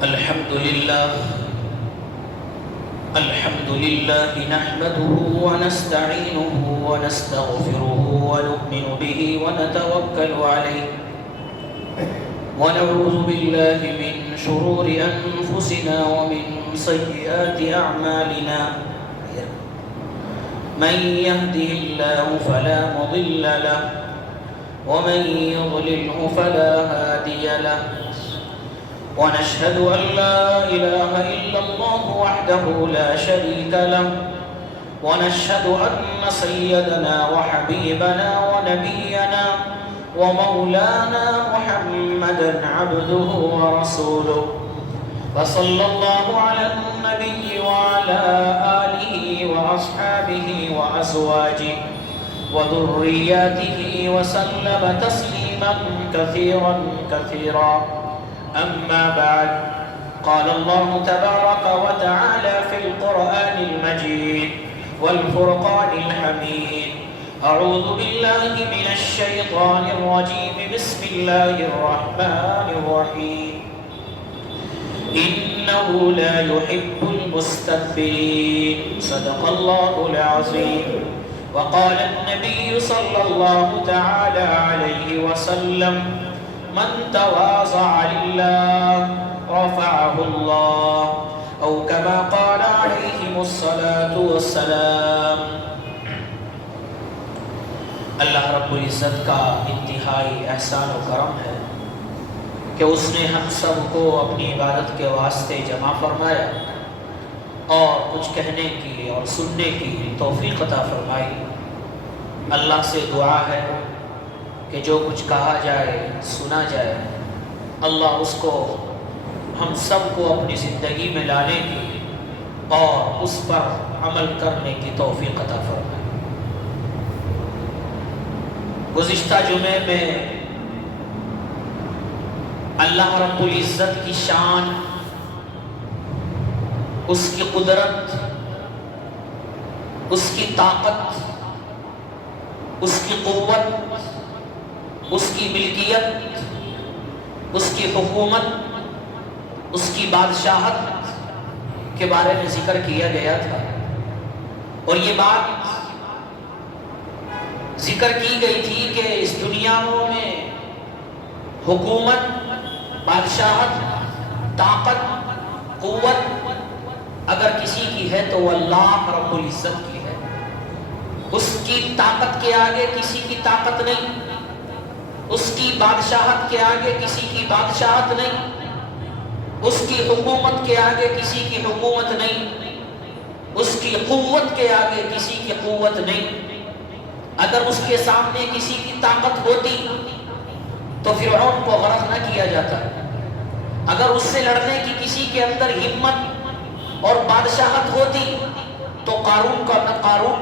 الحمد لله نحمده ونستعينه ونستغفره ونؤمن به ونتوكل عليه ونعوذ بالله من شرور أنفسنا ومن سيئات أعمالنا من يهده الله فلا مضل له ومن يضلله فلا هادي له ونشهد أن لا إله إلا الله وحده لا شريك له ونشهد أن سيدنا وحبيبنا ونبينا ومولانا محمدا عبده ورسوله وصلى الله على النبي وعلى آله وأصحابه وأزواجه وذرياته وسلم تسليما كثيرا كثيرا. أما بعد، قال الله تبارك وتعالى في القرآن المجيد والفرقان الحميد: أعوذ بالله من الشيطان الرجيم، بسم الله الرحمن الرحيم. إنه لا يحب المستكبرين. صدق الله العظيم. وقال النبي صلى الله تعالى عليه وسلم: من تواضع لله رفعه الله، أو كما قال عليهم الصلاة والسلام. اللہ رب العزت کا انتہائی احسان و کرم ہے کہ اس نے ہم سب کو اپنی عبادت کے واسطے جمع فرمایا اور کچھ کہنے کی اور سننے کی توفیق عطا فرمائی. اللہ سے دعا ہے کہ جو کچھ کہا جائے سنا جائے، اللہ اس کو ہم سب کو اپنی زندگی میں لانے کی اور اس پر عمل کرنے کی توفیق عطا فرمائے. گزشتہ جمعے میں اللہ رب العزت کی شان، اس کی قدرت، اس کی طاقت، اس کی قوت، اس کی ملکیت، اس کی حکومت، اس کی بادشاہت کے بارے میں ذکر کیا گیا تھا. اور یہ بات ذکر کی گئی تھی کہ اس دنیا میں حکومت، بادشاہت، طاقت، قوت اگر کسی کی ہے تو وہ اللہ رب العزت کی ہے. اس کی طاقت کے آگے کسی کی طاقت نہیں، اس کی بادشاہت کے آگے کسی کی بادشاہت نہیں، اس کی حکومت کے آگے کسی کی حکومت نہیں، اس کی قوت کے آگے کسی کی قوت نہیں. اگر اس کے سامنے کسی کی طاقت ہوتی تو فرعون کو غرق نہ کیا جاتا. اگر اس سے لڑنے کی کسی کے اندر ہمت اور بادشاہت ہوتی تو قارون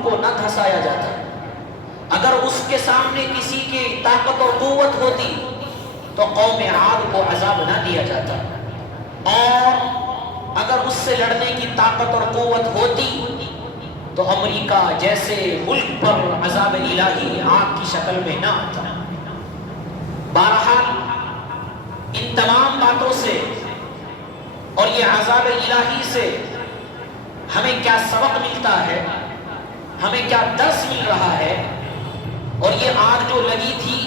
کو نہ دھسایا جاتا. اگر اس کے سامنے کسی کی طاقت اور قوت ہوتی تو قوم عاد کو عذاب نہ دیا جاتا. اور اگر اس سے لڑنے کی طاقت اور قوت ہوتی تو امریکہ جیسے ملک پر عذاب الہی آگ کی شکل میں نہ آتا. بہرحال ان تمام باتوں سے اور یہ عذاب الہی سے ہمیں کیا سبق ملتا ہے، ہمیں کیا درس مل رہا ہے؟ اور یہ آگ جو لگی تھی،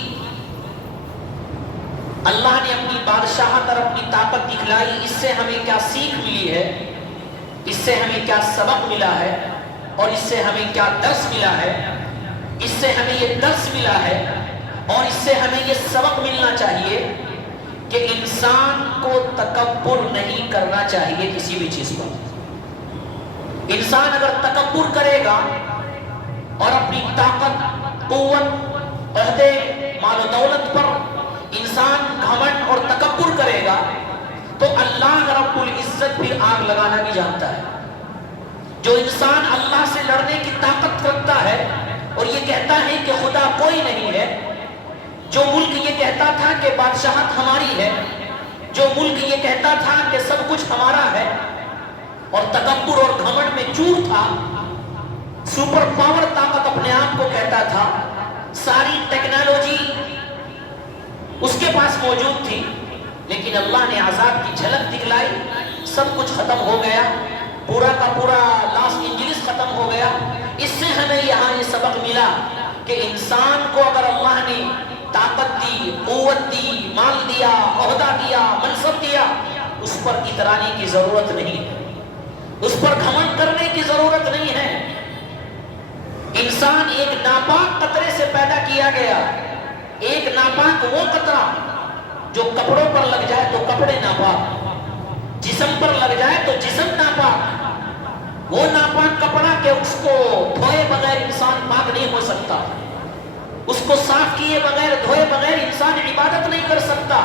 اللہ نے اپنی بادشاہت اور اپنی طاقت دکھلائی، اس سے ہمیں کیا سیکھ ملی ہے، اس سے ہمیں کیا سبق ملا ہے، اور اس سے ہمیں کیا درس ملا ہے؟ اس سے ہمیں یہ درس ملا ہے اور اس سے ہمیں یہ سبق ملنا چاہیے کہ انسان کو تکبر نہیں کرنا چاہیے کسی بھی چیز پر. انسان اگر تکبر کرے گا اور اپنی طاقت، قوت، عہدے، مال و دولت پر انسان گھمنڈ اور تکبر کرے گا تو اللہ رب العزت بھی آگ لگانا بھی جانتا ہے. جو انسان اللہ سے لڑنے کی طاقت رکھتا ہے اور یہ کہتا ہے کہ خدا کوئی نہیں ہے، جو ملک یہ کہتا تھا کہ بادشاہت ہماری ہے، جو ملک یہ کہتا تھا کہ سب کچھ ہمارا ہے اور تکبر اور گھمنڈ میں چور تھا، سپر پاور طاقت اپنے آپ کو کہتا تھا، ساری ٹیکنالوجی اس کے پاس موجود تھی، لیکن اللہ نے عذاب کی جھلک دکھلائی سب کچھ ختم ہو گیا، پورا کا پورا لاس اینجلس ختم ہو گیا۔ اس سے ہمیں یہاں یہ سبق ملا کہ انسان کو اگر اللہ نے طاقت دی، قوت دی، مال دیا، عہدہ دیا، منصب دیا، اس پر اترانے کی ضرورت نہیں ہے، اس پر گھمنڈ کرنے کی ضرورت نہیں ہے۔ انسان ایک ناپاک قطرے سے پیدا کیا گیا، ایک ناپاک وہ قطرہ جو کپڑوں پر لگ جائے تو کپڑے ناپاک، جسم پر لگ جائے تو جسم ناپاک، وہ ناپاک کپڑا کہ اس کو دھوئے بغیر انسان پاک نہیں ہو سکتا، اس کو صاف کیے بغیر، دھوئے بغیر انسان عبادت نہیں کر سکتا۔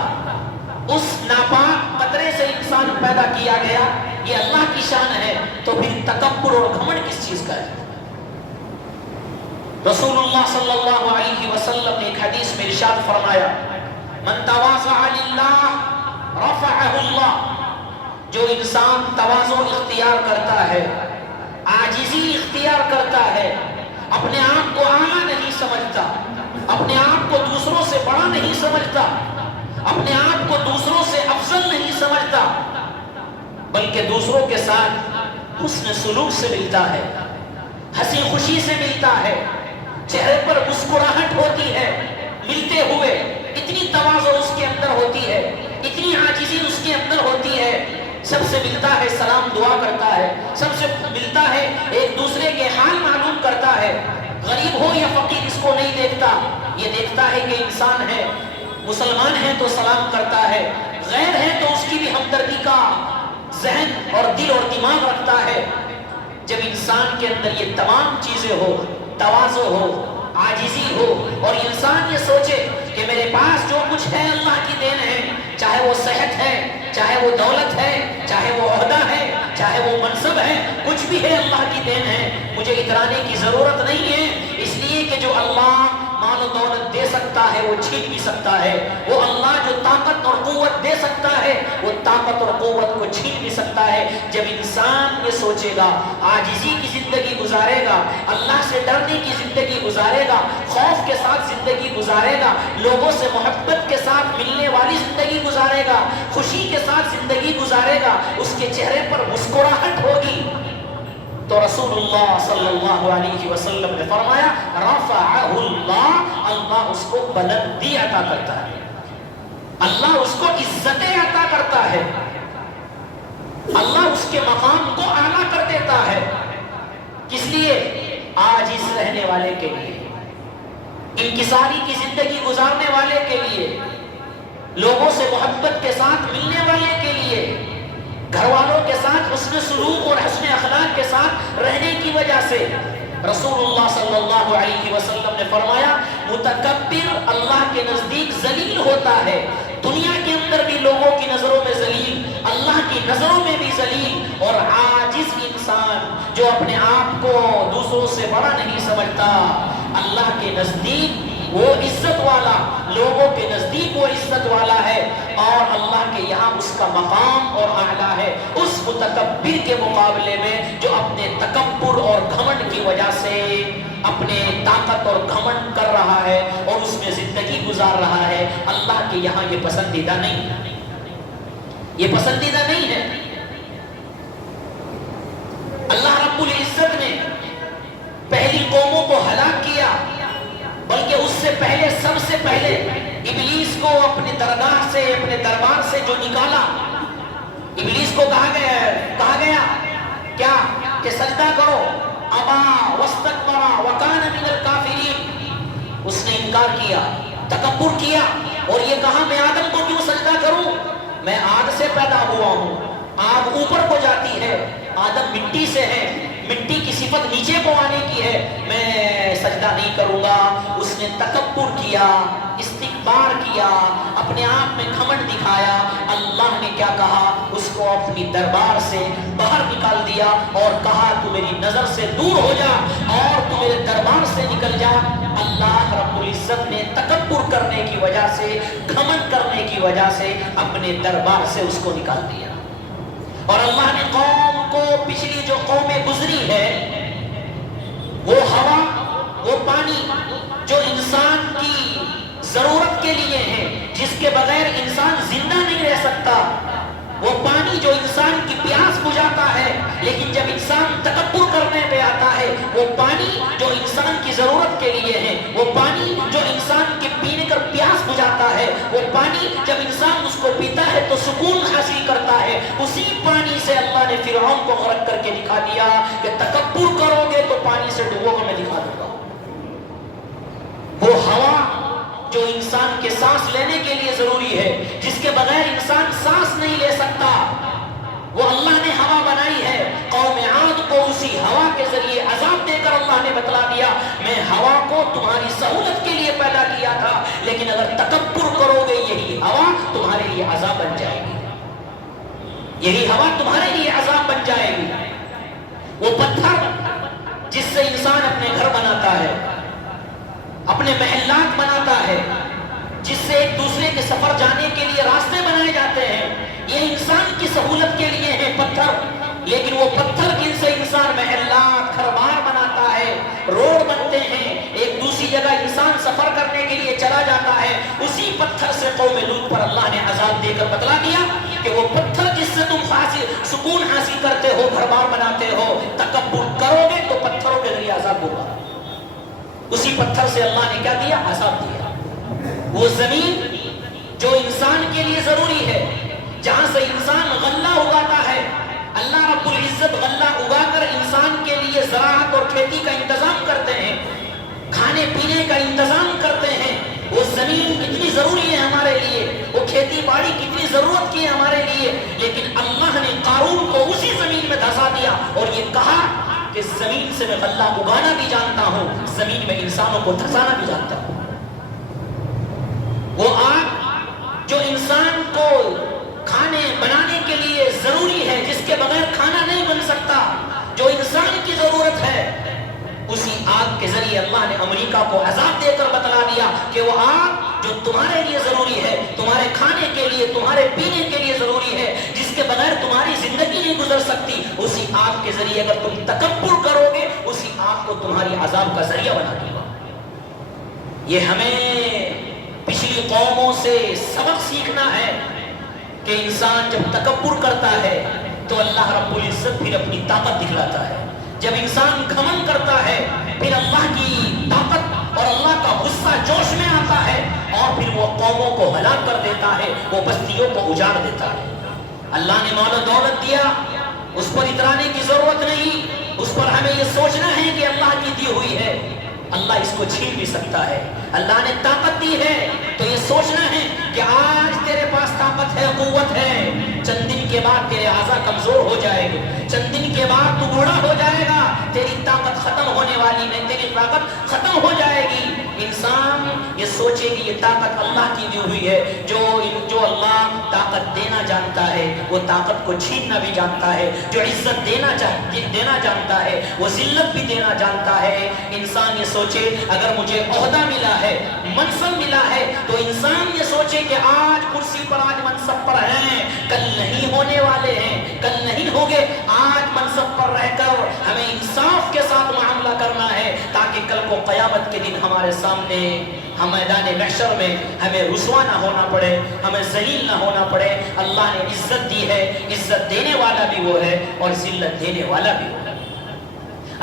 اس ناپاک قطرے سے انسان پیدا کیا گیا، یہ اللہ کی شان ہے، تو پھر تکبر اور گھمنڈ کس چیز کا ہے؟ رسول اللہ صلی اللہ علیہ وسلم نے ایک حدیث میں ارشاد فرمایا، من تواضع للہ رفعہ اللہ، جو انسان تواضع اختیار کرتا ہے، عاجزی اختیار کرتا ہے، اپنے آپ کو اعلیٰ نہیں سمجھتا، اپنے آپ کو دوسروں سے بڑا نہیں سمجھتا، اپنے آپ کو دوسروں سے افضل نہیں سمجھتا، بلکہ دوسروں کے ساتھ حسن سلوک سے ملتا ہے، ہنسی خوشی سے ملتا ہے، چہرے پر مسکراہٹ ہوتی ہے ملتے ہوئے، اتنی تواضع اس کے اندر ہوتی ہے، اتنی عاجزی اس کے اندر ہوتی ہے، سب سے ملتا ہے، سلام دعا کرتا ہے، سب سے ملتا ہے، ایک دوسرے کے حال معلوم کرتا ہے، غریب ہو یا فقیر اس کو نہیں دیکھتا، یہ دیکھتا ہے کہ انسان ہے، مسلمان ہے تو سلام کرتا ہے، غیر ہے تو اس کی بھی ہمدردی کا ذہن اور دل اور دماغ رکھتا ہے۔ جب انسان کے اندر یہ تمام چیزیں ہو، تواضع ہو، عاجزی ہو، اور انسان یہ سوچے کہ میرے پاس جو کچھ ہے اللہ کی دین ہے، چاہے وہ صحت ہے، چاہے وہ دولت ہے، چاہے وہ عہدہ ہے، چاہے وہ منصب ہے، کچھ بھی ہے اللہ کی دین ہے، مجھے اترانے کی ضرورت نہیں ہے، اس لیے کہ جو اللہ مال و دولت دے سکتا ہے وہ چھین بھی سکتا ہے، وہ اللہ جو طاقت اور قوت دے سکتا ہے وہ طاقت اور قوت کو چھین بھی سکتا ہے۔ جب انسان یہ سوچے گا، عاجزی کی زندگی گزارے گا، اللہ سے ڈرنے کی زندگی گزارے گا، خوف کے ساتھ زندگی گزارے گا، لوگوں سے محبت کے ساتھ ملنے والی زندگی گزارے گا، خوشی کے ساتھ زندگی گزارے گا، اس کے چہرے پر مسکراہٹ ہوگی، تو رسول اللہ صلی اللہ علیہ وسلم نے فرمایا رفعہ اللہ، اللہ اس کو بلندی عطا کرتا ہے، اللہ اس کو عزتیں عطا کرتا ہے، اللہ اس کے مقام کو اعلیٰ کر دیتا ہے۔ کس لیے؟ عاجز رہنے والے کے لیے، انکساری کی زندگی گزارنے والے کے لیے، لوگوں سے محبت کے ساتھ ملنے والے کے لیے، گھر والوں کے ساتھ حسن سلوک اور حسن اخلاق کے ساتھ رہنے کی وجہ سے۔ رسول اللہ صلی اللہ علیہ وسلم نے فرمایا متکبر اللہ کے نزدیک ذلیل ہوتا ہے، دنیا کے اندر بھی لوگوں کی نظروں میں ذلیل، اللہ کی نظروں میں بھی ذلیل، اور عاجز انسان جو اپنے آپ کو دوسروں سے بڑا نہیں سمجھتا، اللہ کے نزدیک وہ عزت والا، لوگوں کے نزدیک وہ عزت والا ہے، اور اللہ کے یہاں اس کا مقام اور اعلیٰ ہے، اس متکبر کے مقابلے میں جو اپنے تکبر اور گھمنڈ کی وجہ سے اپنے طاقت اور گھمنڈ کر رہا ہے اور اس میں زندگی گزار رہا ہے، اللہ کے یہاں یہ پسندیدہ نہیں ہے، یہ پسندیدہ نہیں ہے۔ اللہ رب العزت نے پہلی قوموں کو ہلاک کیا، بلکہ اس سے پہلے، سب سے پہلے ابلیس کو اپنے درگاہ سے، اپنے دربار سے جو نکالا، ابلیس کو کہا گیا کیا کہ سجدہ کرو، ابا واستکبر وکان من الکافرین، اس نے انکار کیا، تکبر کیا، اور یہ کہا میں آدم کو کیوں سجدہ کروں، میں آگ سے پیدا ہوا ہوں، آگ اوپر کو جاتی ہے، آدم مٹی سے ہے، مٹی کی صفت نیچے کو آنے کی ہے، میں سجدہ نہیں کروں گا۔ اس نے تکبر کیا، استکبار کیا، اپنے آپ میں گھمنڈ دکھایا۔ اللہ نے کیا کہا؟ اس کو اپنی دربار سے باہر نکال دیا اور کہا تو میری نظر سے دور ہو جا اور تو میرے دربار سے نکل جا۔ اللہ رب العزت نے تکبر کرنے کی وجہ سے، گھمنڈ کرنے کی وجہ سے اپنے دربار سے اس کو نکال دیا، اور اللہ نے قوم کو، پچھلی جو قومیں گزری ہے، وہ ہوا، وہ پانی جو انسان کی ضرورت کے لیے ہے، جس کے بغیر انسان زندہ نہیں رہ سکتا، وہ پانی پانی جو انسان کی پیاس بجھاتا ہے، لیکن جب انسان تکبر کرنے پہ آتا ہے، وہ پانی جو انسان کی ضرورت کے لیے ہے، وہ پانی جو انسان کے پینے کر پیاس بجھاتا ہے، وہ پانی جب انسان اس کو پیتا ہے تو سکون حاصل کرتا ہے، اسی پانی سے اللہ نے فرعون کو غرق کر کے دکھا دیا کہ تکبر کرو گے تو پانی سے ڈوبو گے، میں دکھا دوں گا۔ وہ ہوا جو انسان کے سانس لینے کے لیے ضروری ہے، جس کے بغیر انسان سانس نہیں لے سکتا، وہ اللہ نے ہوا بنائی ہے۔ قوم عاد کو اسی ہوا کے ذریعے عذاب دے کر اللہ نے بتلا دیا، میں ہوا کو تمہاری سہولت کے لیے پیدا کیا تھا، لیکن اگر تکبر کرو گے یہی ہوا تمہارے لیے عذاب بن جائے گی، یہی ہوا تمہارے لیے عذاب بن جائے گی۔ وہ پتھر جس سے انسان اپنے گھر بناتا ہے، اپنے محلات بناتا ہے، جس سے ایک دوسرے کے سفر جانے کے لیے راستے بنائے جاتے ہیں، یہ انسان کی سہولت کے لیے ہے پتھر، لیکن وہ پتھر جن سے انسان محلات گھر بار بناتا ہے، روڈ بنتے ہیں، ایک دوسری جگہ انسان سفر کرنے کے لیے چلا جاتا ہے، اسی پتھر سے قوم لوط پر اللہ نے عذاب دے کر بتلا دیا کہ وہ پتھر جس سے تم سکون حاصل کرتے ہو، گھر بار بناتے ہو، تکبر کرو گے تو پتھروں کے ذریعے عذاب ہوگا۔ اسی پتھر سے اللہ نے کیا دیا؟ عذاب دیا۔ وہ زمین جو انسان کے لیے ضروری ہے، جہاں سے انسان غلہ اگاتا ہے، اللہ رب العزت غلہ اگا کر انسان کے لیے زراعت اور کھیتی کا انتظام کرتے ہیں، کھانے پینے کا انتظام کرتے ہیں۔ وہ زمین کتنی ضروری ہے ہمارے لیے، وہ کھیتی باڑی کتنی ضرورت کی ہے ہمارے لیے، لیکن اللہ نے قارون کو اسی زمین میں دھسا دیا اور یہ کہا کہ زمین سے میں غلہ اگانا بھی جانتا ہوں، زمین میں انسانوں کو دھسانا بھی جانتا ہوں۔ وہ آگ جو انسان کو کھانے بنانے کے لیے ضروری ہے، جس کے بغیر کھانا نہیں بن سکتا، جو انسان کی ضرورت ہے، اسی آگ کے ذریعے اللہ نے امریکہ کو عذاب دے کر بتلا دیا کہ وہ آگ جو تمہارے لیے ضروری ہے، تمہارے کھانے کے لیے، تمہارے پینے کے لیے ضروری ہے، جس کے بغیر تمہاری زندگی نہیں گزر سکتی، اسی آگ کے ذریعے اگر تم تکبر کرو گے، اسی آگ کو تمہاری عذاب کا ذریعہ بنا دے گا۔ یہ ہمیں پچھلی قوموں سے سبق سیکھنا ہے کہ انسان جب تکبر کرتا ہے تو اللہ رب العزت پھر اپنی طاقت دکھلاتا ہے۔ جب انسان گھمنڈ کرتا ہے پھر اللہ کی طاقت اور اللہ کا غصہ جوش میں آتا ہے اور پھر وہ قوموں کو ہلاک کر دیتا ہے، وہ بستیوں کو اجاڑ دیتا ہے۔ اللہ نے مال و دولت دیا، اس پر اترانے کی ضرورت نہیں، اس پر ہمیں یہ سوچنا ہے کہ اللہ کی دی ہوئی ہے، اللہ اس کو چھین بھی سکتا ہے۔ اللہ نے طاقت دی ہے تو یہ سوچنا ہے کہ آج تیرے پاس طاقت ہے، قوت ہے، چند دن کے بعد تیرے اعضاء کمزور ہو جائے گے، چند دن کے بعد تو بوڑھا ہو جائے گا، تیری طاقت ختم ہونے والی ہے، تیری طاقت ختم ہو جائے گی۔ انسان یہ سوچے کہ یہ طاقت اللہ کی دی ہوئی ہے، جو اللہ طاقت دینا جانتا ہے وہ طاقت کو چھیننا بھی جانتا ہے، جو عزت دینا جانتا ہے وہ ذلت بھی دینا جانتا ہے۔ انسان یہ سوچے اگر مجھے عہدہ ملا ہے، منصب ملا ہے، تو انسان یہ سوچے کہ آج کرسی پر، آج منصب پر ہیں، کل نہیں ہونے والے ہیں، کل نہیں ہوگے۔ آج منصب پر رہ کر ہمیں انصاف کے ساتھ معاملہ کرنا ہے تاکہ کل کو قیامت کے دن ہمارے سامنے، ہم میدان محشر میں ہمیں رسوا نہ ہونا پڑے، ہمیں ذلیل نہ ہونا پڑے۔ اللہ نے عزت دی ہے، عزت دینے والا بھی وہ ہے اور ذلت دینے والا بھی وہ ہے۔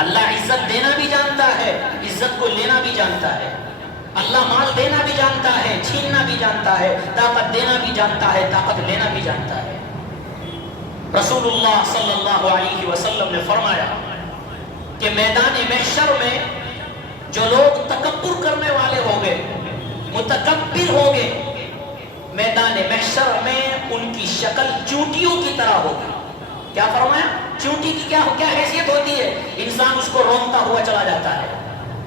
اللہ عزت دینا بھی جانتا ہے، عزت کو لینا بھی جانتا ہے۔ اللہ مال دینا بھی جانتا ہے، چھیننا بھی جانتا ہے، طاقت دینا بھی جانتا ہے، طاقت لینا بھی جانتا ہے۔ رسول اللہ صلی اللہ علیہ وسلم نے فرمایا کہ میدان محشر میں جو لوگ تکبر کرنے والے ہوں گے، متکبر ہوں گے، میدان محشر میں ان کی شکل چونٹیوں کی طرح ہوگی۔ کیا فرمایا؟ چونٹی کی کیا حیثیت ہوتی ہے؟ انسان اس کو رونتا ہوا چلا جاتا ہے،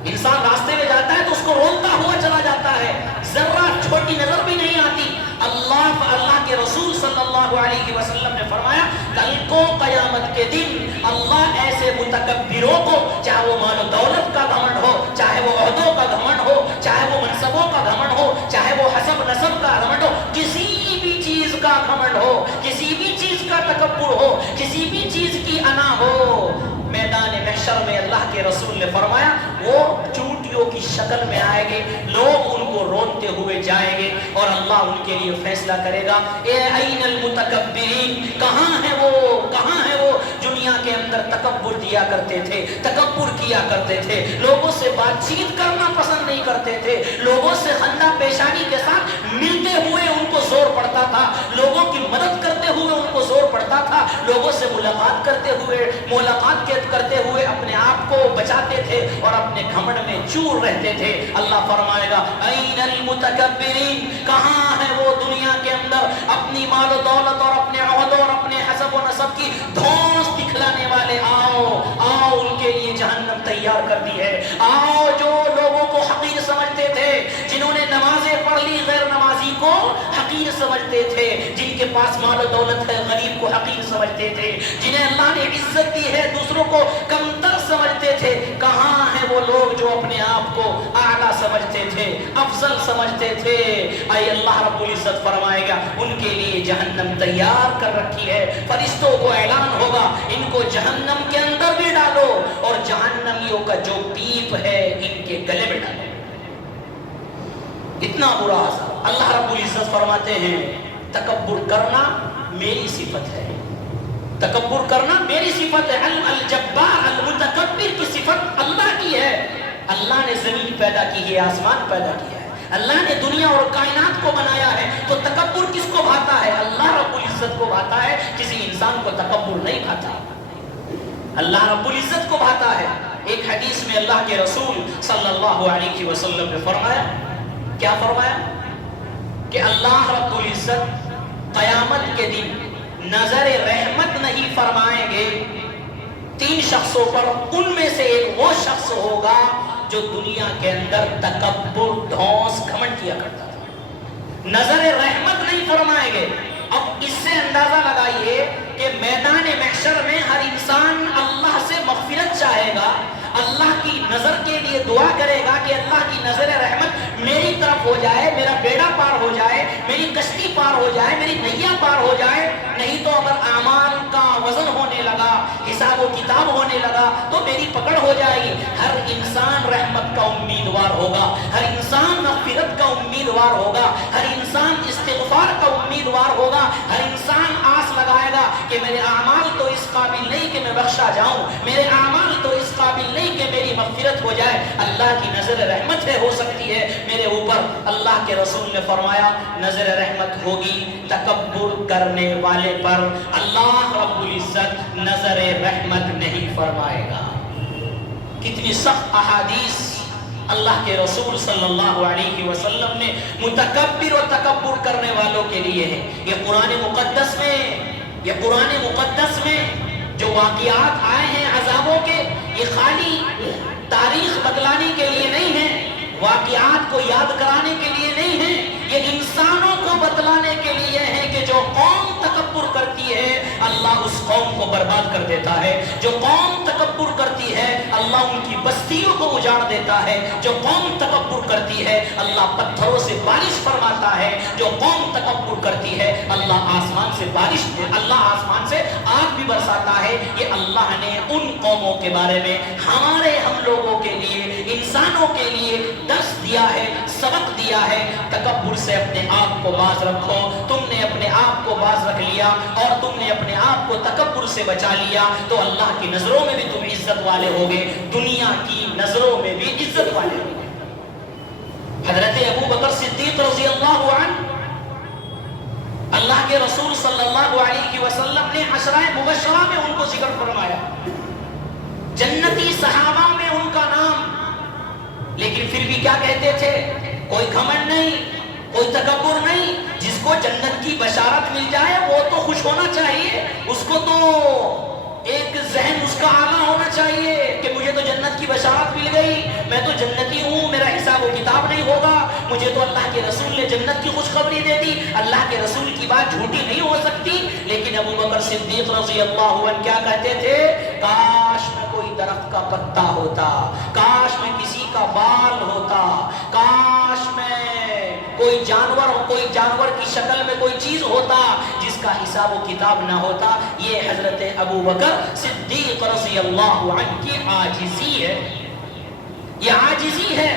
انسان راستے میں جاتا ہے تو اس کو رونتا ہوا چلا جاتا ہے، ذرہ چھوٹی نظر بھی نہیں آتی۔ اللہ کے رسول صلی اللہ علیہ وسلم نے فرمایا کل کو قیامت کے دن اللہ ایسے متکبروں کو، چاہے وہ مال و دولت کا گھمنڈ ہو، چاہے وہ عہدوں کا گھمنڈ ہو، چاہے وہ منصبوں کا گھمنڈ ہو، چاہے وہ حسب نسب کا گھمنڈ ہو، کسی بھی چیز کا گھمنڈ ہو، کسی بھی چیز کا تکبر ہو، کسی بھی چیز کی انا ہو، میدان محشر میں اللہ کے رسول نے فرمایا وہ چونٹیوں کی شکل میں آئیں گے، لوگ ان کو رونتے ہوئے جائیں گے اور اللہ ان کے لیے فیصلہ کرے گا. اے این المتکبرین، کہاں ہے وہ دنیا کے اندر تکبر دیا کرتے تھے، تکبر کیا کرتے تھے، لوگوں سے بات چیت کرنا پسند نہیں کرتے تھے، لوگوں سے خندہ پیشانی کے ساتھ ملتے ہوئے ان کو زور پڑتا تھا، لوگوں کی مدد کرتے ہوئے ان کو زور پڑتا تھا، لوگوں سے ملاقات کرتے ہوئے اپنے آپ کو بچاتے تھے اور اپنے گھمنڈ میں چور رہتے تھے. اللہ فرمائے گا این المتکبرین، کہاں ہے وہ دنیا کے اندر اپنی مال و دولت اور اپنے عہدوں اور اپنے حسب و نسب کی دھوس دکھلانے والے. آؤ ان کے لیے جہنم تیار کر دی ہے. آؤ جو لوگوں کو حقیر سمجھتے تھے، جنہوں نے نمازیں پڑھ لی غیر نمازی کو حقیر سمجھتے تھے، جن کے پاس مال و دولت ہے غریب کو حقیر سمجھتے تھے، جنہیں اللہ نے عزت دی ہے دوسروں کو کمتر سمجھتے تھے. کہاں ہیں وہ لوگ جو اپنے آپ کو اعلیٰ سمجھتے تھے، افضل سمجھتے تھے؟ اے اللہ رب العزت فرمائے گا ان کے لیے جہنم تیار کر رکھی ہے. فرشتوں کو اعلان ہوگا ان کو جہنم کے اندر بھی ڈالو اور جہنمیوں کا جو پیپ ہے ان کے گلے میں ڈالو. اتنا برا عذاب. اللہ رب العزت فرماتے ہیں تکبر کرنا میری صفت ہے، تکبر کرنا میری صفت ہے. الجبار المتکبر کی صفت اللہ کی ہے. اللہ نے زمین پیدا کی ہے، آسمان پیدا کیا ہے، اللہ نے دنیا اور کائنات کو بنایا ہے، تو تکبر کس کو بھاتا ہے؟ اللہ رب العزت کو بھاتا ہے. کسی انسان کو تکبر نہیں بھاتا، اللہ رب العزت کو بھاتا ہے. ایک حدیث میں اللہ کے رسول صلی اللہ علیہ وسلم نے فرمایا، کیا فرمایا؟ کہ اللہ رب العزت قیامت کے دن نظر رحمت نہیں فرمائیں گے 3 شخصوں پر. ان میں سے ایک وہ شخص ہوگا جو دنیا کے اندر تکبر، دھوس، گھمنڈ کیا کرتا تھا. نظر رحمت نہیں فرمائیں گے. اب اس سے اندازہ لگائیے کہ میدان محشر میں ہر انسان اللہ سے مغفرت چاہے گا، اللہ کی نظر کے لیے دعا کرے گا کہ اللہ کی نظر رحمت میری طرف ہو جائے، میرا بیڑا پار ہو جائے، میری کشتی پار ہو جائے، میری نیا پار ہو جائے. نہیں تو اگر اعمال کا وزن ہونے لگا، حساب و کتاب ہونے لگا تو میری پکڑ ہو جائے گی. ہر انسان رحمت کا امیدوار ہوگا، ہر انسان مغفرت کا امیدوار ہوگا، ہر انسان استغفار کا امیدوار ہوگا، ہر انسان آس لگائے گا کہ میرے اعمال تو اس قابل نہیں کہ میں بخشا جاؤں، میرے اعمال تو اس قابل نہیں کہ میری مغفرت ہو جائے. اللہ کی نظر رحمت ہے، ہو سکتی ہے میرے اوپر. اللہ کے رسول نے فرمایا نظر رحمت ہوگی تکبر کرنے والے پر، اللہ رب العزت نظر رحمت نہیں فرمائے گا. کتنی سخت احادیث اللہ کے رسول صلی اللہ علیہ وسلم نے متکبر و تکبر کرنے والوں کے لیے ہے. یہ قرآن مقدس میں جو واقعات آئے ہیں عذابوں کے، یہ خالی تاریخ بتلانے کے لیے نہیں ہے، واقعات کو یاد کرانے کے لیے نہیں ہے، یہ انسانوں کو بتلانے کے لیے ہے کہ جو قوم تکبر کرتی ہے اللہ اس قوم کو برباد کر دیتا ہے. جو قوم تکبر کرتی ہے اللہ ان کی بستیوں کو اجاڑ دیتا ہے. جو قوم تکبر کرتی ہے اللہ پتھروں سے بارش فرماتا ہے. جو قوم تکبر کرتی ہے اللہ آسمان سے آگ بھی برساتا ہے. یہ اللہ نے ان قوموں کے بارے میں ہم لوگوں کے لیے، انسانوں کے لیے درس دیا ہے، سبق دیا ہے. تکبر سے اپنے آپ کو باز رکھو. تم نے اپنے آپ کو باز رکھ لیا اور تم نے اپنے آپ کو تکبر سے بچا لیا تو اللہ کی نظروں میں بھی تم عزت والے ہوگے، دنیا کی نظروں میں بھی عزت والے ہوگے. حضرت ابو بکر صدیق رضی اللہ عنہ، اللہ کے رسول صلی اللہ علیہ وسلم نے عشرہ مبشرہ میں ان کو ذکر فرمایا، جنتی صحابہ میں ان کا نام. لیکن پھر بھی کیا کہتے تھے؟ کوئی گھمنڈ نہیں، کوئی تکبر نہیں. جس کو جنت کی بشارت مل جائے وہ تو خوش ہونا چاہیے، اس کو تو ایک ذہن اس کا اعلیٰ ہونا چاہیے کہ مجھے تو جنت کی بشارت مل گئی، میں تو جنتی ہوں، میرا حساب و کتاب نہیں ہوگا، مجھے تو اللہ کے رسول نے جنت کی خوشخبری دے دی. اللہ کے رسول کی بات جھوٹی نہیں ہو سکتی. لیکن ابو بکر صدیق رضی اللہ عنہ کیا کہتے تھے؟ کاش میں کوئی درخت کا پتا ہوتا، کاش میں کسی کا بال ہوتا، کاش میں کوئی جانور کی شکل میں کوئی چیز ہوتا جس کا حساب و کتاب نہ ہوتا. یہ حضرت ابو بکر صدیق رضی اللہ عنہ کی عاجزی ہے، یہ عاجزی ہے.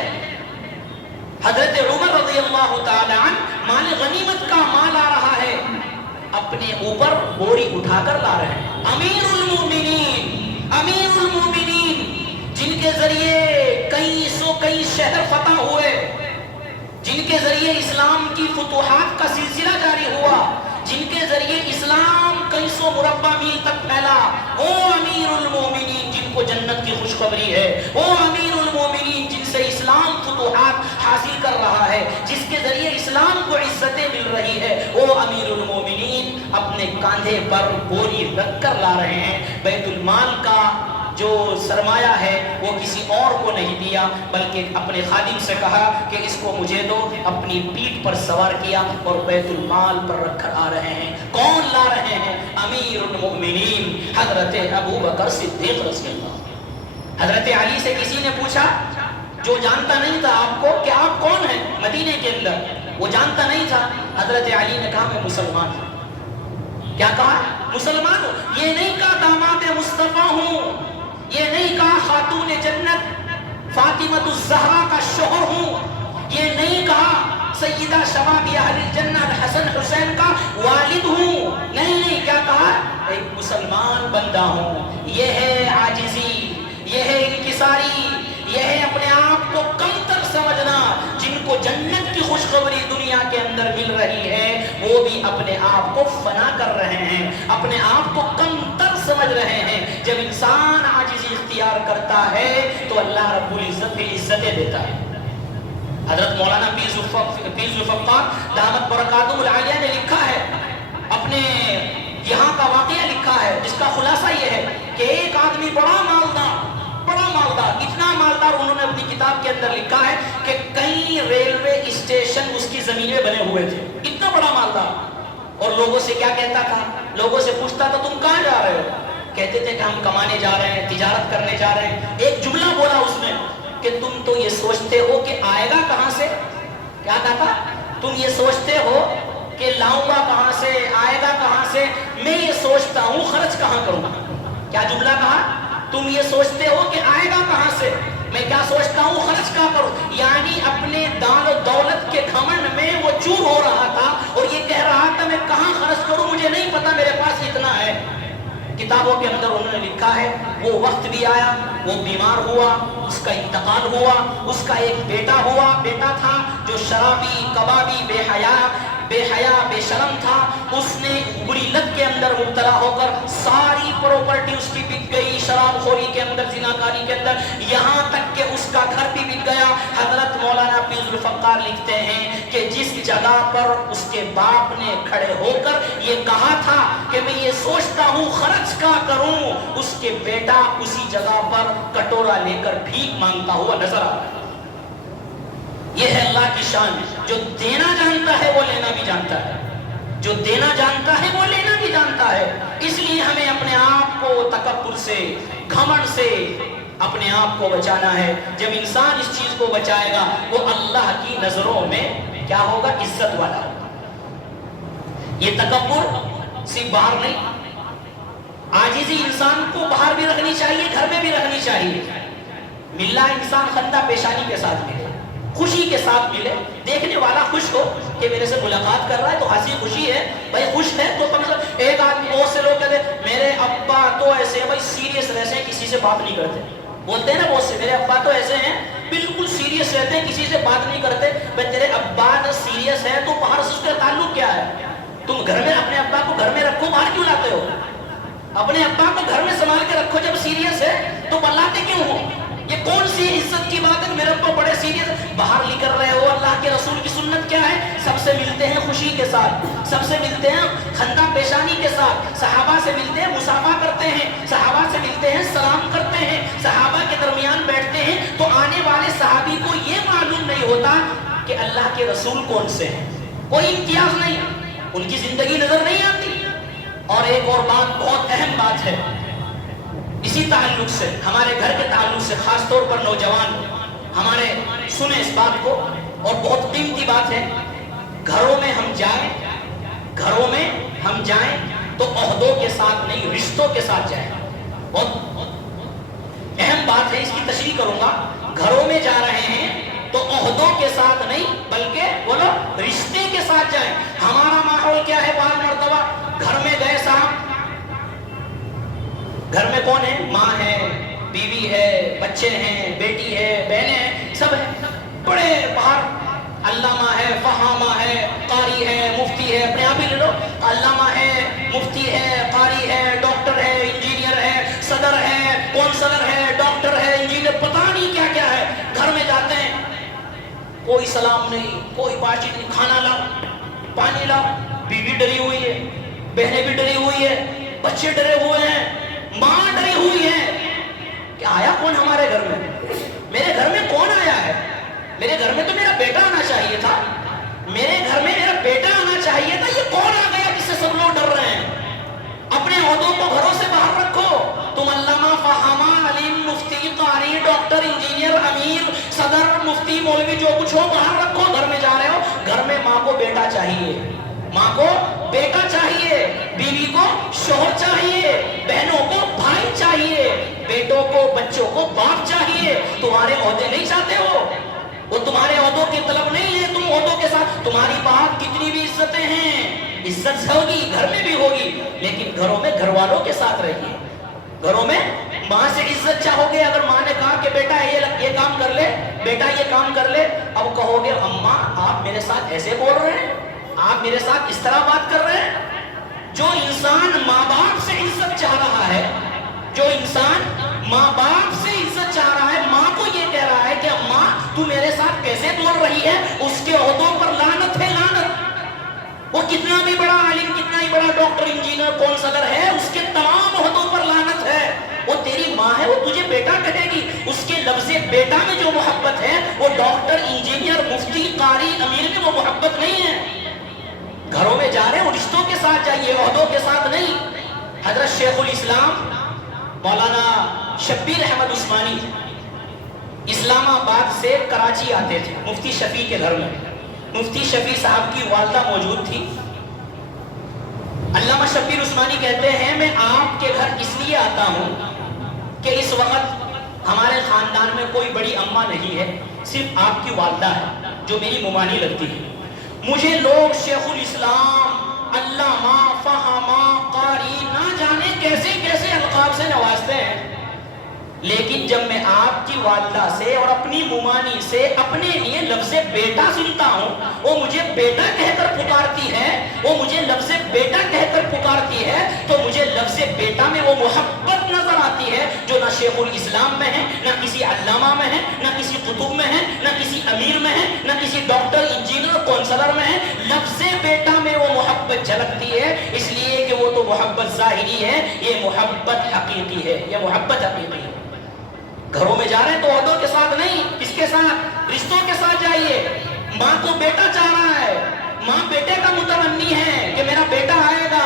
حضرت عمر رضی اللہ تعالی عنہ مال غنیمت کا مال آ رہا ہے، اپنے اوپر بوری اٹھا کر لا رہے ہیں۔ امیر المومنین جن کے ذریعے کئی شہر فتح ہوئے، جن کے ذریعے اسلام کی فتوحات کا سلسلہ جاری ہوا، جن کے ذریعے اسلام کئی سو مربع میل تک پھیلا، او امیر المومنین جن کو جنت کی خوشخبری ہے، او امیر المومنین جن سے اسلام فتوحات حاصل کر رہا ہے، جس کے ذریعے اسلام کو عزتیں مل رہی ہے، او امیر المومنین اپنے کاندھے پر بوری رکھ کر لا رہے ہیں۔ بیت المال کا جو سرمایہ ہے وہ کسی اور کو نہیں دیا، بلکہ اپنے خادم سے کہا کہ اس کو مجھے دو، اپنی پیٹھ پر سوار کیا اور بیت المال پر رکھ کر آ رہے ہیں۔ کون لا رہے ہیں؟ امیر المؤمنین حضرت ابو بکر صدیق رضی اللہ۔ حضرت علی سے کسی نے پوچھا، جو جانتا نہیں تھا آپ کو کہ آپ کون ہیں مدینے کے اندر، وہ جانتا نہیں تھا، حضرت علی نے کہا میں مسلمان ہوں۔ کیا کہا؟ مسلمان ہوں۔ یہ نہیں کہا داماد مصطفیٰ ہوں، یہ نہیں کہا خاتون جنت فاطمہ الزہرا کا شوہر ہوں، یہ نہیں کہا سیدہ شباب اہل الجنہ حسن حسین کا والد ہوں، نہیں، کیا کہا؟ ایک مسلمان بندہ ہوں۔ یہ ہے عاجزی، یہ ہے انکساری، یہ ہے اپنے آپ کو کمتر سمجھنا۔ جن کو جنت کی خوشخبری دنیا کے اندر مل رہی ہے وہ بھی اپنے آپ کو فنا کر رہے ہیں، اپنے آپ کو کمتر سمجھ رہے ہیں۔ جب انسان عاجزی اختیار کرتا ہے تو اللہ رب العزت بھی عزتیں دیتا ہے۔ حضرت مولانا پیر ذوالفقار دامت برکاتہ العالیہ نے لکھا ہے، اپنے یہاں کا واقعہ لکھا ہے جس کا خلاصہ یہ ہے کہ ایک آدمی بڑا مالدار، اتنا مالدار، انہوں نے اپنی کتاب کے اندر لکھا ہے کہ کئی ریلوے اسٹیشن اس کی زمین میں بنے ہوئے تھے، اتنا بڑا مالدار۔ اور لوگوں سے کیا کہتا تھا؟ لوگوں سے پوچھتا تھا تم کہاں جا رہے ہو؟ کہتے تھے کہ ہم کمانے جا رہے ہیں، تجارت کرنے جا رہے ہیں۔ ایک جملہ بولا اس نے کہ تم تو یہ سوچتے ہو کہ آئے گا کہاں سے؟ کیا کہا تھا؟ تم یہ سوچتے ہو کہ لاؤں گا کہاں سے، آئے گا کہاں سے، میں یہ سوچتا ہوں خرچ کہاں کروں گا۔ کیا جملہ کہا؟ تم یہ سوچتے ہو کہ آئے گا کہاں سے، میں کیا سوچتا ہوں خرچ کہاں کروں۔ یعنی اپنے دال و دولت کے گھمنڈ میں وہ چور ہو رہا تھا اور یہ کہہ رہا تھا میں کہاں خرچ کروں، مجھے نہیں پتا، میرے پاس اتنا ہے۔ کتابوں کے اندر انہوں نے لکھا ہے وہ وقت بھی آیا، وہ بیمار ہوا، اس کا انتقال ہوا، اس کا ایک بیٹا تھا جو شرابی، کبابی، بے حیا، بے شرم تھا۔ اس نے بری لت کے اندر مبتلا ہو کر ساری پراپرٹی اس کی بک گئی، شراب خوری کے اندر، زناکاری کے اندر، یہاں تک کہ اس کا گھر بھی بک گیا۔ حضرت مولانا پیر ذوالفقار لکھتے ہیں کہ جس جگہ پر اس کے باپ نے کھڑے ہو کر یہ کہا تھا کہ میں یہ سوچتا ہوں خرچ کا کروں، اس کے بیٹا اسی جگہ پر کٹورا لے کر بھیک مانگتا ہوا نظر آ رہا ہے۔ یہ ہے اللہ کی شان، جو دینا جانتا ہے وہ لینا بھی جانتا ہے، جو دینا جانتا ہے وہ لینا بھی جانتا ہے۔ اس لیے ہمیں اپنے آپ کو تکبر سے، گھمنڈ سے اپنے آپ کو بچانا ہے۔ جب انسان اس چیز کو بچائے گا وہ اللہ کی نظروں میں کیا ہوگا؟ عزت والا ہوگا۔ یہ تکبر صرف باہر نہیں، عاجزی انسان کو باہر بھی رکھنی چاہیے، گھر میں بھی رکھنی چاہیے۔ ملنا انسان خندہ پیشانی کے ساتھ ملے، خوشی کے ساتھ ملے، دیکھنے والا خوش ہو کہ میرے سے ملاقات کر رہا ہے تو ہنسی خوشی ہے، بھائی خوش ہے تو کم سے کم۔ ایک آدمی بہت سے لوگ کہتے ہیں میرے ابا تو ایسے ہیں، بھائی سیریس رہتے ہیں، کسی سے بات نہیں کرتے، بولتے ہیں نا بہت سے، میرے ابا تو ایسے ہیں بالکل سیریس رہتے ہیں، کسی سے بات نہیں کرتے۔ بھائی تیرے ابا تو سیریس ہے تو باہر سے اس کا تعلق کیا ہے؟ تم گھر میں اپنے ابا کو گھر میں رکھو، باہر کیوں لاتے ہو؟ اپنے ابا کو گھر میں سنبھال کے رکھو، جب سیریس ہے تو بلاتے کیوں ہو؟ یہ کون سی عزت کی بات ہے؟ میرے ابا بڑے سیریس، باہر نکل رہے ہو۔ اللہ کے رسول کی سنت کیا ہے؟ سب سے ملتے ہیں خوشی کے ساتھ، سب سے ملتے ہیں خندہ پیشانی کے ساتھ، صحابہ سے ملتے ہیں مصافحہ کرتے ہیں، صحابہ سے ملتے ہیں سلام کرتے ہیں، صحابہ کے درمیان بیٹھتے ہیں تو آنے والے صحابی کو یہ معلوم نہیں ہوتا کہ اللہ کے رسول کون سے ہیں، کوئی امتیاز نہیں، ان کی زندگی نظر نہیں آتی۔ اور ایک اور بات بہت اہم بات ہے اسی تعلق سے، ہمارے گھر کے تعلق سے، خاص طور پر نوجوان ہمارے سنیں اس بات کو، اور بہت قیمتی بات ہے۔ گھروں میں ہم جائیں تو عہدوں کے ساتھ نہیں، رشتوں کے ساتھ جائیں۔ بہت اہم بات ہے، اس کی تشریح کروں گا۔ گھروں میں جا رہے ہیں تو عہدوں کے ساتھ نہیں بلکہ بولو رشتے کے ساتھ جائیں. ہمارا ماحول کیا ہے؟ بعض مرتبہ گھر میں گئے صاحب، گھر میں کون ہے؟ ماں ہے، بیوی ہے، بچے ہیں، بیٹی ہے، بہنیں ہیں، سب ہیں. بڑے باہر علامہ ہے، فہامہ ہے، قاری ہے، مفتی ہے، اپنے آپ ہی لے لو. علامہ ہے، مفتی ہے، قاری ہے، ڈاکٹر ہے، انجینئر ہے، صدر ہے، کونسلر ہے، ڈاکٹر ہے، انجینئر، پتہ نہیں کیا کیا ہے. گھر میں جاتے ہیں، کوئی سلام نہیں، کوئی بات چیت نہیں. کھانا لاؤ، پانی لاؤ. بیوی ڈری ہوئی ہے، بہنیں بھی ڈری ہوئی ہے، بچے ڈرے ہوئے ہیں، ماں ڈری ہوئی ہے کہ آیا کون ہمارے گھر میں؟ میرے گھر میں کون آیا ہے؟ میرے گھر میں تو میرا بیٹا آنا چاہیے تھا، میرے گھر میں میرا بیٹا آنا چاہیے تھا. یہ کون آ گیا جس سے سب لوگ ڈر رہے ہیں؟ اپنے عہدوں کو گھروں سے باہر رکھو. تم علامہ، فہامہ، علیم، مفتی، قاری، ڈاکٹر، انجینئر، امیر، صدر، مفتی، مولوی، جو کچھ ہو باہر رکھو. گھر میں جا رہے ہو، گھر میں ماں کو بیٹا چاہیے، ماں کو بیٹا چاہیے، بیوی کو شوہر چاہیے، بہنوں کو بھائی چاہیے، بیٹوں کو بچوں کو باپ چاہیے. تمہارے عہدے نہیں چاہتے ہو، وہ تمہارے عہدوں کی طلب نہیں ہے. تم عہدوں کے ساتھ، تمہاری بات کتنی بھی عزتیں ہیں، عزت ہوگی گھر میں بھی ہوگی، لیکن گھروں میں گھر والوں کے ساتھ رہیے. گھروں میں ماں سے عزت چاہو گے. اگر ماں نے کہا کہ بیٹا یہ کام کر لے، بیٹا یہ کام کر لے، اب کہو گے اماں آپ میرے ساتھ ایسے بول رہے ہیں، آپ میرے ساتھ اس طرح بات کر رہے ہیں. جو انسان ماں باپ سے عزت چاہ رہا ہے، جو انسان ماں باپ سے عزت چاہ رہا ہے، ماں کو یہ کہہ رہا ہے کہ اماں تو میرے ساتھ کیسے بول رہی ہے، اس کے عہدوں پر لعنت ہے، لعنت. وہ کتنا بھی بڑا عالم، کتنا ہی بڑا ڈاکٹر، انجینئر، کونسلر ہے، اس کے تمام عہدوں پر لعنت ہے. وہ تیری ماں ہے، وہ تجھے بیٹا کہے گی. اس کے لفظ بیٹا میں جو محبت ہے، وہ ڈاکٹر، انجینئر، مفتی، قاری، امیر میں وہ محبت نہیں ہے. گھروں میں جا رہے ہیں، رشتوں کے ساتھ جائیے، عہدوں کے ساتھ نہیں. حضرت شیخ الاسلام مولانا شبیر احمد عثمانی اسلام آباد سے کراچی آتے تھے مفتی شفیع کے گھر میں. مفتی شفیع صاحب کی والدہ موجود تھی. علامہ شبیر عثمانی کہتے ہیں میں آپ کے گھر اس لیے آتا ہوں کہ اس وقت ہمارے خاندان میں کوئی بڑی اماں نہیں ہے، صرف آپ کی والدہ ہے جو میری ممانی لگتی ہے. مجھے لوگ شیخ الاسلام، علامہ، فہامہ، قاری نہ جانے کیسے کیسے القاب سے نوازتے ہیں، لیکن جب میں آپ کی والدہ سے اور اپنی ممانی سے اپنے لیے لفظ بیٹا سنتا ہوں، وہ مجھے بیٹا کہہ کر پکارتی ہے، وہ مجھے لفظ بیٹا کہہ کر پکارتی ہے، تو مجھے لفظ بیٹا میں وہ محبت نظر آتی ہے جو نہ شیخ الاسلام میں ہے، نہ کسی علامہ میں ہے، نہ کسی قطب میں ہے، نہ کسی امیر میں ہے، نہ کسی ڈاکٹر، انجینئر، کونسلر میں ہے. لفظ بیٹا میں وہ محبت جھلکتی ہے، اس لیے کہ وہ تو محبت ظاہری ہے، یہ محبت حقیقی ہے، یہ محبت حقیقی ہے. گھروں میں جا رہے ہیں تو عہدوں کے ساتھ نہیں، کس کے ساتھ؟ رشتوں کے ساتھ جائیے. ماں کو بیٹا چاہ رہا ہے، ماں بیٹے کا متمنی ہے کہ میرا بیٹا آئے گا،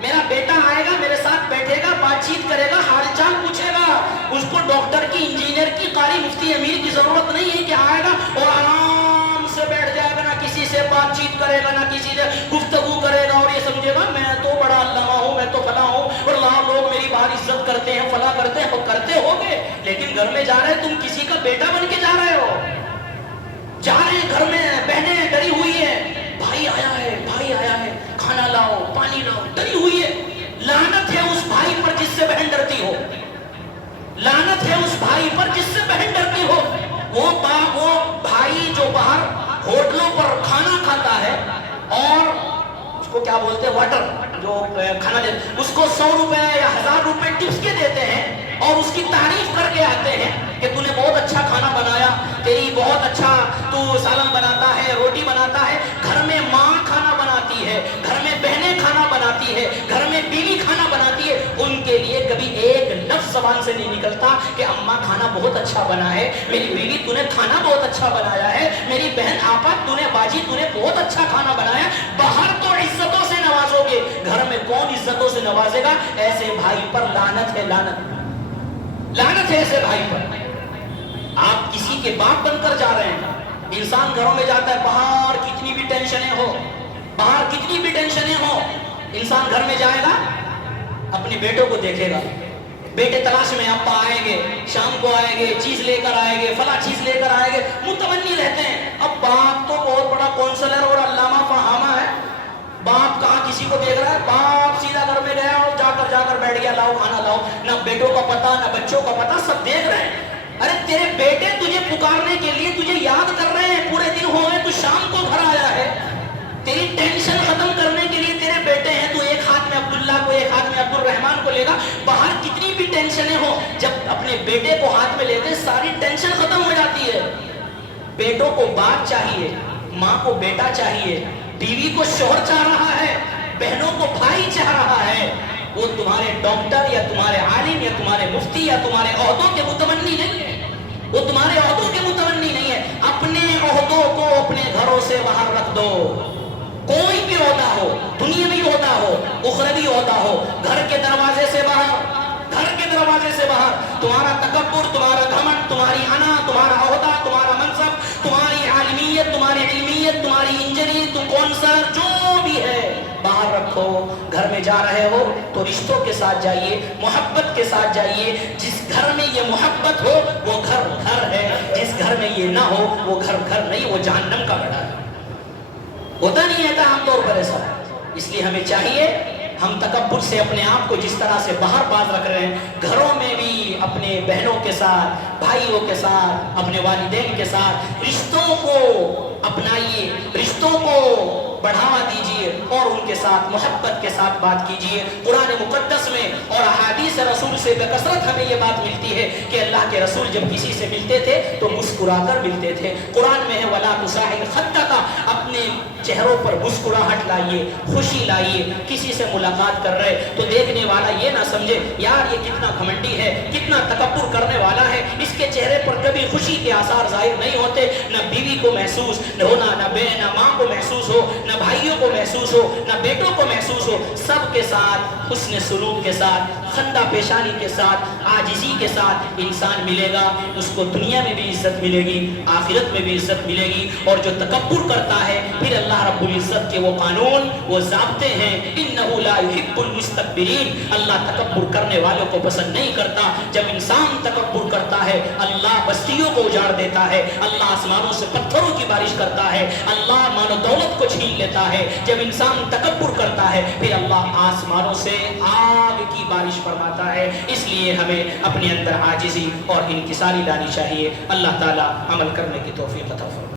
میرا بیٹا آئے گا، میرے ساتھ بیٹھے گا، بات چیت کرے گا، حال چال پوچھے گا. اس کو ڈاکٹر کی، انجینئر کی، قاری، مفتی، امیر کی ضرورت نہیں ہے کہ آئے گا اور آرام سے بیٹھ جائے گا، نہ کسی سے بات چیت کرے گا، نہ کسی سے گفتگو کرے گا اور یہ سمجھے گا میں تو بڑا علامہ ہوں، میں تو فلاں ہوں اور لوگ میری بات عزت کرتے ہیں، فلاں کرتے ہیں. کرتے ہوگے، لیکن گھر میں جا رہے تم کسی کا بیٹا بن کے جا رہے ہو. جا رہے ہیں گھر میں، بہنیں ڈری ہوئی ہیں، بھائی آیا ہے، بھائی آیا ہے، کھانا لاؤ، پانی لاؤ، ڈری ہوئی ہے. لعنت ہے اس بھائی پر جس سے بہن ڈرتی ہو، لعنت ہے اس بھائی پر جس سے بہن ڈرتی ہو. وہ بھائی جو باہر ہوٹلوں پر کھانا کھاتا ہے اور اس کو کیا بولتے ہیں، واٹر جو کھانا دیتے، اس کو 100 روپے یا 1000 روپے ٹپس کے دیتے ہیں اور اس کی تعریف کر کے آتے ہیں کہ تو نے بہت اچھا کھانا بنایا، تیری بہت اچھا تو سالن بناتا ہے، روٹی بناتا ہے. گھر میں ماں کھانا بناتی ہے، گھر میں بہنیں کھانا بناتی ہے، گھر میں بیوی کھانا بناتی ہے. ان کے لیے کبھی ایک لفظ زبان سے نہیں نکلتا کہ اماں کھانا بہت اچھا بنا ہے، میری بیوی تو نے کھانا بہت اچھا بنایا ہے، میری بہن آپا تو نے، باجی تو نے بہت اچھا کھانا بنایا. باہر تو عزتوں سے نوازو گے، گھر میں کون عزتوں سے نوازے گا؟ ایسے بھائی پر لعنت ہے، لعنت، لعنت ہے ایسے بھائی پر. آپ کسی کے باپ بن کر جا رہے ہیں. انسان گھروں میں جاتا ہے، باہر کتنی بھی ٹینشنیں ہو، باہر کتنی بھی ٹینشنیں ہو، انسان گھر میں جائے گا، اپنے بیٹوں کو دیکھے گا. بیٹے تلاش میں، ابا آئیں گے، شام کو آئیں گے، چیز لے کر آئیں گے، فلاں چیز لے کر آئیں گے، متمنی رہتے ہیں. اب باپ تو بہت بڑا کونسلر اور علامہ باپ کہاں کسی کو دیکھ رہا ہے؟ باپ سیدھا گھر میں گیا اور جا کر بیٹھ گیا، لاؤ کھانا لاؤ، نہ بیٹوں کا پتہ نہ بچوں کا پتہ، سب دیکھ رہے ہیں۔ ارے تیرے بیٹے تجھے پکارنے کے لیے تجھے یاد کر رہے ہیں، پورے دن ہوئے تو شام کو گھر آیا ہے، تیری ٹینشن ختم کرنے کے لیے تیرے بیٹے ہیں، تو ایک ہاتھ میں عبداللہ کو ایک ہاتھ میں عبد الرحمن کو لے گا، باہر کتنی بھی ٹینشنیں ہو، جب اپنے بیٹے کو ہاتھ میں لیتے ساری ٹینشن ختم ہو جاتی ہے۔ بیٹوں کو باپ چاہیے، ماں کو بیٹا چاہیے، بیوی کو شوہر چاہ رہا ہے، بہنوں کو بھائی چاہ رہا ہے۔ وہ تمہارے ڈاکٹر یا تمہارے عالم یا تمہارے مفتی یا تمہارے عہدوں کے متمنی نہیں ہے، وہ تمہارے عہدوں کے متمنی نہیں ہے۔ اپنے عہدوں کو اپنے گھروں سے باہر رکھ دو، کوئی بھی عہدہ ہو، دنیاوی عہدہ ہو، اخروی عہدہ ہو، گھر کے دروازے سے باہر، گھر کے دروازے سے باہر۔ تمہارا تکبر، تمہارا گھمنڈ، تمہاری انا، تمہارا عہدہ، تمہارا منصب، تمہاری عالمیت، تمہاری علمیت، تمہاری انجینئر، تم کون سا جو بھی ہے باہر رکھو۔ گھر میں جا رہے ہو تو رشتوں کے ساتھ جائیے، محبت کے ساتھ جائیے۔ جس گھر میں یہ محبت ہو وہ گھر گھر ہے، جس گھر میں یہ نہ ہو وہ گھر گھر نہیں، وہ جہنم کا گڑھا ہے۔ ہوتا نہیں ہے عام طور پر ایسا، اس لیے ہمیں چاہیے ہم تکبر سے اپنے آپ کو جس طرح سے باہر باز رکھ رہے ہیں، گھروں میں بھی اپنے بہنوں کے ساتھ، بھائیوں کے ساتھ، اپنے والدین کے ساتھ رشتوں کو اپنائیے، رشتوں کو بڑھاوا دیجیے اور ان کے ساتھ محبت کے ساتھ بات کیجیے۔ قرآن مقدس میں اور احادیث رسول سے بکثرت ہمیں یہ بات ملتی ہے کہ اللہ کے رسول جب کسی سے ملتے تھے تو مسکرا کر ملتے تھے۔ قرآن میں ہے وَلَا تُصَاحِبْ خَدَّكَ، اپنے چہروں پر مسکراہٹ لائیے، خوشی لائیے۔ کسی سے ملاقات کر رہے تو دیکھنے والا یہ نہ سمجھے یار یہ کتنا گھمنڈی ہے، کتنا تکبر کرنے والا ہے، اس کے چہرے پر کبھی خوشی کے آثار ظاہر نہیں ہوتے۔ نہ بیوی کو محسوس ہونا، نہ ماں کو محسوس ہو، نہ بھائیوں کو محسوس ہو، نہ بیٹوں کو محسوس ہو، سب کے ساتھ حسن سلوک کے ساتھ، خندہ پیشانی کے ساتھ، عاجزی کے ساتھ انسان ملے گا، اس کو دنیا میں بھی عزت ملے گی، آخرت میں بھی عزت ملے گی۔ اور جو تکبر کرتا ہے پھر اللہ رب العزت کے وہ قانون، وہ ضابطے ہیں، انہ لا یحب المستکبرین، اللہ تکبر کرنے والوں کو پسند نہیں کرتا۔ جب انسان تکبر کرتا ہے اللہ بستیوں کو اجاڑ دیتا ہے، اللہ آسمانوں سے پتھروں کی بارش کرتا ہے، اللہ مال و دولت کو چھین لیتا ہے۔ جب انسان تکبر کرتا ہے پھر اللہ آسمانوں سے آگ کی بارش فرماتا ہے۔ اس لیے ہمیں اپنے اندر عاجزی اور انکساری لانی چاہیے۔ اللہ تعالی عمل کرنے کی توفیق عطا فرمائے۔